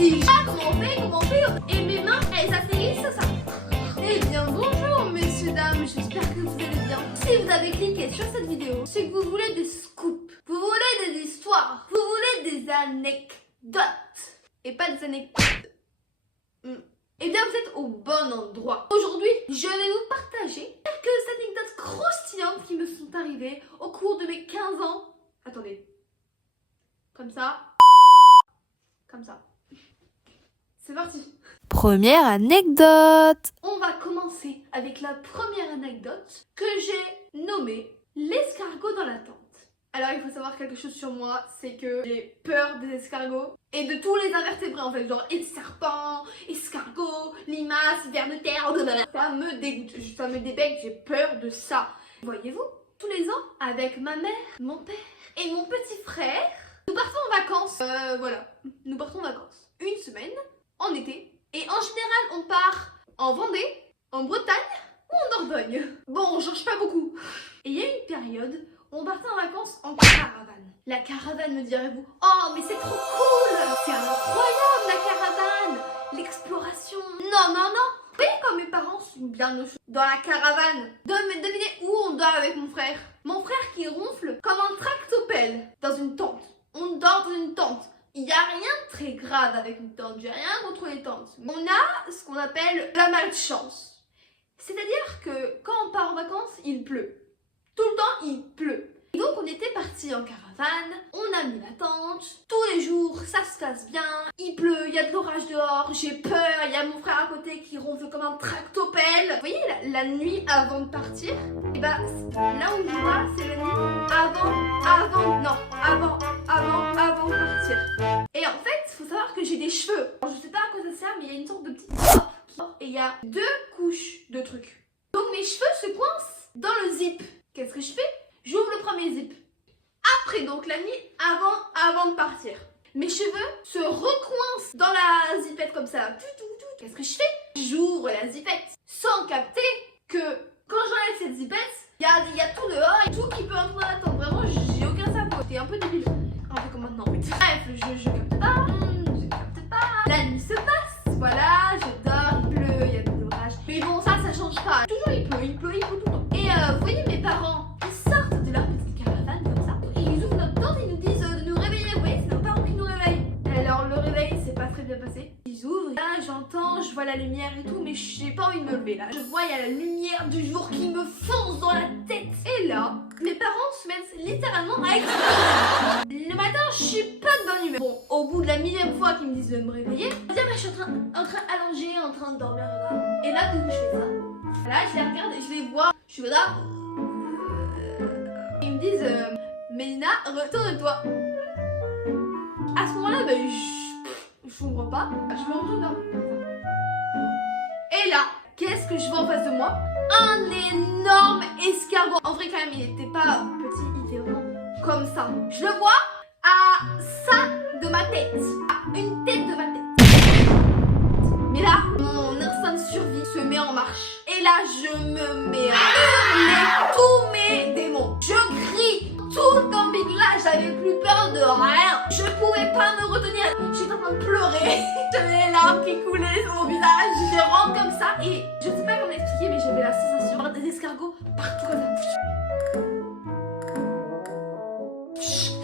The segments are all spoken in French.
prestige. Ah, comment on fait Et mes mains, elles atterrissent ça. Eh bien bonjour messieurs, dames, j'espère que vous allez bien. Si vous avez cliqué sur cette vidéo, c'est que vous voulez des scoops, vous voulez des histoires, vous voulez des anecdotes. Et pas des anecdotes. Eh bien vous êtes au bon endroit. Aujourd'hui, je vais vous partager quelques anecdotes croustillantes qui me sont arrivées au cours de mes 15 ans. Attendez. Comme ça. Comme ça. C'est parti. Première anecdote. On va commencer avec la première anecdote que j'ai nommée l'escargot dans la tente. Alors il faut savoir quelque chose sur moi, c'est que j'ai peur des escargots et de tous les invertébrés en fait, genre serpents, escargots, limaces, vers de terre, ça me dégoûte, ça me débecte, j'ai peur de ça. Voyez-vous, tous les ans, avec ma mère, mon père et mon petit frère, nous partons en vacances, voilà, nous partons en vacances. Une semaine, en été, et en général on part en Vendée, en Bretagne ou en Dordogne. Bon, on change pas beaucoup. Et il y a une période où on partait en vacances en caravane. La caravane, me direz-vous, oh mais c'est trop cool, c'est incroyable la caravane, l'exploration. Non, non, non. Vous voyez quand mes parents sont bien au chaud dans la caravane. Devinez où on dort avec mon frère. Mon frère qui ronfle comme un tractopelle dans une tente. On dort dans une tente. Il n'y a rien de très grave avec une tente, j'ai rien contre les tentes. On a ce qu'on appelle la malchance. C'est-à-dire que quand on part en vacances, il pleut. Tout le temps, il pleut. Et donc, on était partis en caravane, on a mis la tente, tous les jours, ça se passe bien, il pleut, il y a de l'orage dehors, j'ai peur, il y a mon frère à côté qui ronfle comme un tractopelle. Vous voyez, la nuit avant de partir, et bah, là où je vois, c'est la nuit avant de partir. Et en fait, il faut savoir que j'ai des cheveux. Alors, je sais pas à quoi ça sert, mais il y a une sorte de petite robe qui sort et il y a 2 couches de trucs. Donc, mes cheveux se coincent dans le zip. Qu'est-ce que je fais? J'ouvre le premier zip. Après, donc la nuit avant de partir, mes cheveux se recoincent dans la zipette comme ça. Qu'est-ce que je fais? J'ouvre la zipette sans capter que quand j'enlève cette zipette, il y a tout dehors et tout qui peut entrer dans la tente. Vraiment, j'ai aucun cerveau. T'es un peu débile. Un peu comme maintenant. Bref, je capte pas. La nuit se passe. Voilà, je dors, il pleut, il y a de l'orage. Mais bon, ça change pas. Toujours il pleut tout le temps. Et vous voyez mes parents, ils sortent de leur petite caravane comme ça. Et ils ouvrent notre tente et ils nous disent de nous réveiller. Vous voyez, c'est nos parents qui nous réveillent. Alors le réveil, c'est pas très bien passé. Ils ouvrent, là j'entends, je vois la lumière et tout, mais j'ai pas envie de me lever là. Je vois, il y a la lumière du jour qui me fonce dans la tête. Et là, mes parents se mettent littéralement à exploser. Le matin, je suis pas de bonne humeur. Bon, au bout de la millième fois qu'ils me disent de me réveiller, je dis, bah, je suis en train allongée, en train de dormir là. Et là, du coup, je fais ça. Là, je les regarde et je les vois. Je suis là. Ils me disent, Mélina, retourne-toi. À ce moment-là, ben, je comprends pas. Je me retourne là. Et là, qu'est-ce que je vois en face de moi? Un énorme escargot. En vrai, quand même, il était pas petit, il était vraiment comme ça. Je le vois à ça de ma tête. À une tête de ma tête. Mais là, mon instinct de survie se met en marche. Et là, je me mets à hurler tous mes démons. Je crie tout le camping là, j'avais plus peur de rien. Je pouvais pas me retenir. J'étais en train de pleurer. J'avais les larmes qui coulaient sur mon visage. Je rentre comme ça et je sais pas comment l'expliquer, mais j'avais la sensation d'avoir des escargots partout comme ça.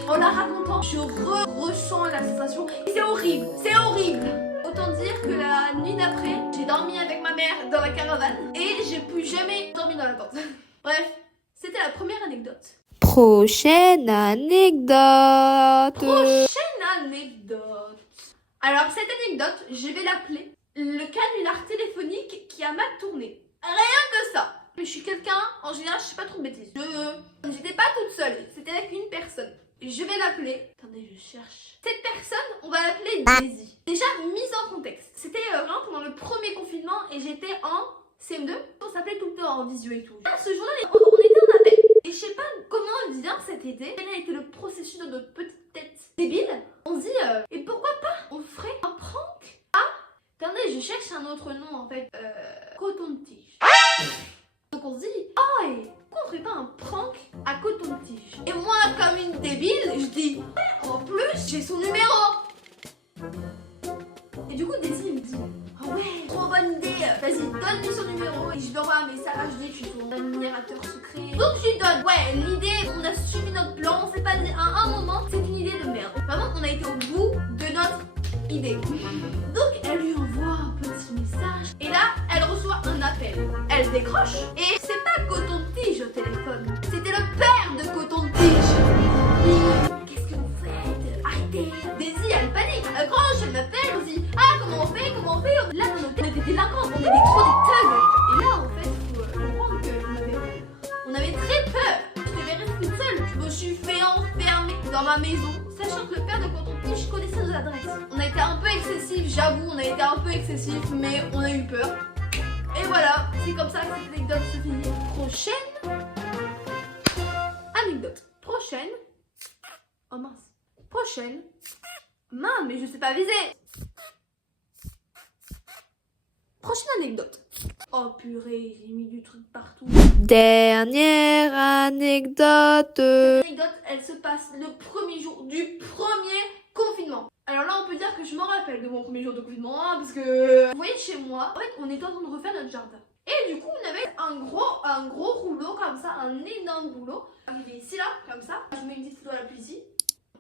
En la racontant, je ressens la sensation. Et c'est horrible, c'est horrible. Autant dire que la nuit d'après, j'ai dormi avec ma mère dans la caravane et j'ai plus jamais dormi dans la tente. Bref, c'était la première anecdote. Prochaine anecdote. Alors cette anecdote, je vais l'appeler le canular téléphonique qui a mal tourné. Rien que ça. Mais je suis quelqu'un, en général, je sais pas trop de bêtises. J'étais pas toute seule, c'était avec une personne. Je vais l'appeler. Attendez, je cherche. Cette personne, on va l'appeler Daisy. Déjà, mise en contexte. C'était vraiment pendant le premier confinement et j'étais en CM2. On s'appelait tout le temps en visio et tout. Ce jour-là, on était en appel. Et je sais pas comment vient cette idée. Quel a été le processus de notre petite tête débile. On se dit, et pourquoi pas on ferait un prank? Attendez, je cherche un autre nom en fait. Coton-tige. Donc on se dit, oh, et pourquoi on ferait pas un prank à Coton-tige? Et moi, comme une débile, je dis, en plus, j'ai son numéro. donne son numéro et je lui envoie un message, je dis tu es ton admirateur secret. Donc je lui donne, ouais, l'idée, on a suivi notre plan, on s'est pas dit à un moment, c'est une idée de merde. Vraiment, on a été au bout de notre idée. Donc elle lui envoie un petit message et là, elle reçoit un appel. Elle décroche et c'est pas Coton-Tige au téléphone, c'était le père de Coton-Tige. Qu'est-ce que vous faites? Arrêtez. Daisy, elle panique, elle accroche, elle m'appelle, on se dit ah comment on fait? Là on est des délinquants, on est trop des thugs. Et là en fait, faut comprendre qu'on avait très peur. Je devais rester toute seule. Je me suis fait enfermer dans ma maison, sachant que le père de Coton-Tige connaissait nos adresses. On a été un peu excessif, j'avoue, on a été un peu excessif, mais on a eu peur. Et voilà, c'est comme ça que cette anecdote se finit. Prochaine anecdote. Prochaine. Oh mince. Prochaine. Mince, mais je sais pas viser. Prochaine anecdote. Oh purée, j'ai mis du truc partout. Dernière anecdote. L'anecdote, elle se passe le premier jour du premier confinement. Alors là, on peut dire que je m'en rappelle de mon premier jour de confinement, hein, parce que vous voyez, chez moi, en fait, on était en train de refaire notre jardin. Et du coup, on avait un gros rouleau comme ça, un énorme rouleau. Il est ici là, comme ça. Je mets une petite photo à l'appui ici.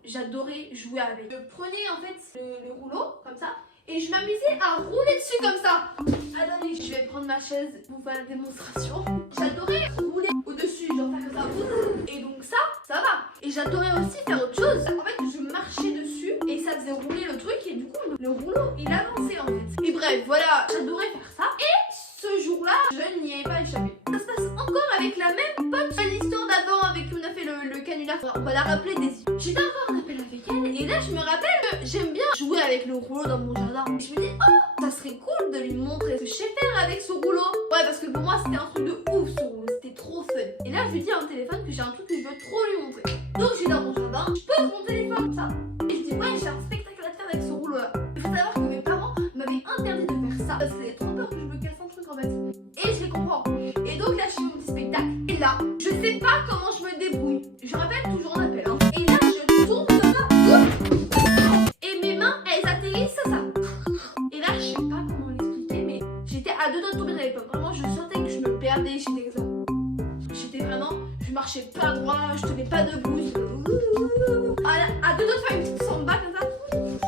J'adorais jouer avec. Je prenais en fait le rouleau comme ça et je m'amusais à rouler dessus comme ça. Attendez, je vais prendre ma chaise pour faire la démonstration. J'adorais rouler au-dessus, genre faire comme ça. Et donc ça va. Et j'adorais aussi faire autre chose. En fait, je marchais dessus et ça faisait rouler le truc et du coup, le rouleau, il avançait en fait. Et bref, voilà, j'adorais faire ça. Et ce jour-là, je n'y ai pas échappé. Ça se passe encore avec la même pote. L'histoire d'avant avec qui on a fait le canular. On va la rappeler Daisy. J'étais encore en appel avec elle et là je me rappelle que j'aime bien jouer avec le rouleau dans mon jardin. Et je me dis oh ça serait cool de lui montrer ce que je sais faire avec ce rouleau. Ouais parce que pour moi c'était un truc de ouf ce rouleau, c'était trop fun. Et là je lui dis à mon téléphone que j'ai un truc que je veux trop lui montrer. Donc je suis dans mon jardin, je pose mon téléphone comme ça. Et je dis ouais j'ai un spectacle à faire avec ce rouleau là. Il faut savoir que mes parents m'avaient interdit de faire ça parce que j'avais trop peur que je me casse un truc en fait. Et je les comprends. Et donc là je fais mon petit spectacle. Et là je sais pas comment je me débrouille. Je rappelle toujours en appel hein. Et là je tourne comme ça. Et mes mains elles atterrissent ça. Et là je sais pas comment l'expliquer mais j'étais à deux doigts de tomber dans les pommes. Vraiment je sentais que je me perdais. J'étais vraiment, je marchais pas droit, je tenais pas debout. À deux doigts de faire une petite samba comme ça.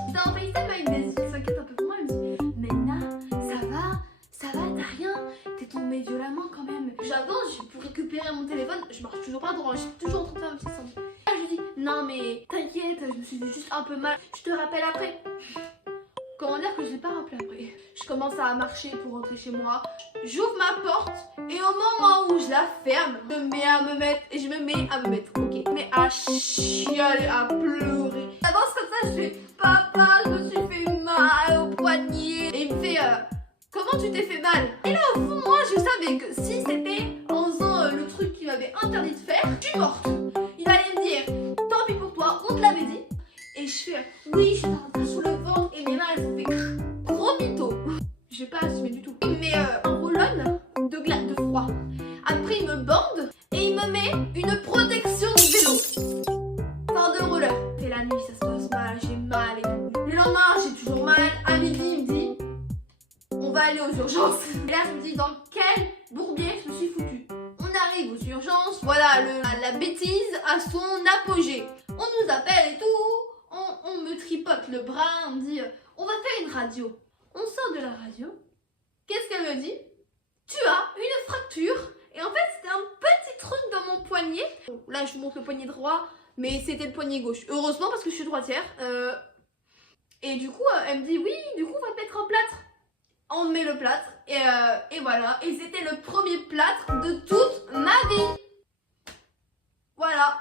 J'étais en FaceTime avec Daisy qui s'inquiète un peu pour moi. Elle me dit mais Nina ça va, t'as rien, t'es tombée violemment quand même. J'avance pour récupérer mon téléphone, je marche toujours pas droit, je suis toujours en train de faire un petit samba. Là je dis non mais t'inquiète, je me suis fait juste un peu mal, je te rappelle après. Comment dire que je l'ai pas rappelé après. Je commence à marcher pour rentrer chez moi. J'ouvre ma porte et au moment où je la ferme, je me mets à me mettre, ok. Mais à chialer, à pleurer. J'avance comme ça, je fais papa, je me suis fait mal au poignet. Et il me fait comment tu t'es fait mal? Et là au fond de moi je savais que si c'était en faisant le truc qu'il m'avait interdit de faire, je suis morte. Il allait me dire tant pis pour toi, on te l'avait dit. Et je fais oui, je t'ai sous le ventre et mes mains elles ont fait gros mytho. Je vais pas assumer du tout. Il me met un roll-on de glace de froid. Après il me bande et il me met une protection de vélo. Enfin de roller. Et la nuit ça se passe mal, j'ai mal et tout. Le lendemain j'ai toujours mal. À midi il me dit on va aller aux urgences. Et là je me dis dans quel bourbier je me suis foutue. On arrive aux urgences. Voilà la bêtise à son apogée. On nous appelle et tout. On me tripote le bras, on me dit on va faire une radio. On sort de la radio. Qu'est-ce qu'elle me dit? Tu as une fracture. Et en fait c'était un petit truc dans mon poignet. Bon, là je vous montre le poignet droit, mais c'était le poignet gauche. Heureusement parce que je suis droitière. Et du coup elle me dit oui, du coup on va te mettre en plâtre. On me met le plâtre et voilà. Et c'était le premier plâtre de toute ma vie. Voilà.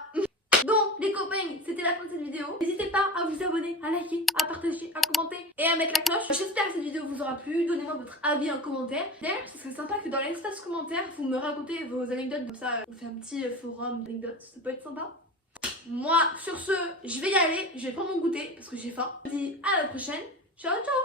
Bon les copains, c'était la fin de cette vidéo. N'hésitez pas à vous abonner, à liker, à partager, à commenter et à mettre la cloche. J'espère que cette vidéo vous aura plu. Donnez-moi votre avis en commentaire. D'ailleurs, ce serait sympa que dans l'espace commentaire, vous me racontez vos anecdotes. Comme ça, on fait un petit forum d'anecdotes. Ça peut être sympa. Moi, sur ce, je vais y aller. Je vais prendre mon goûter parce que j'ai faim. Je vous dis à la prochaine. Ciao, ciao.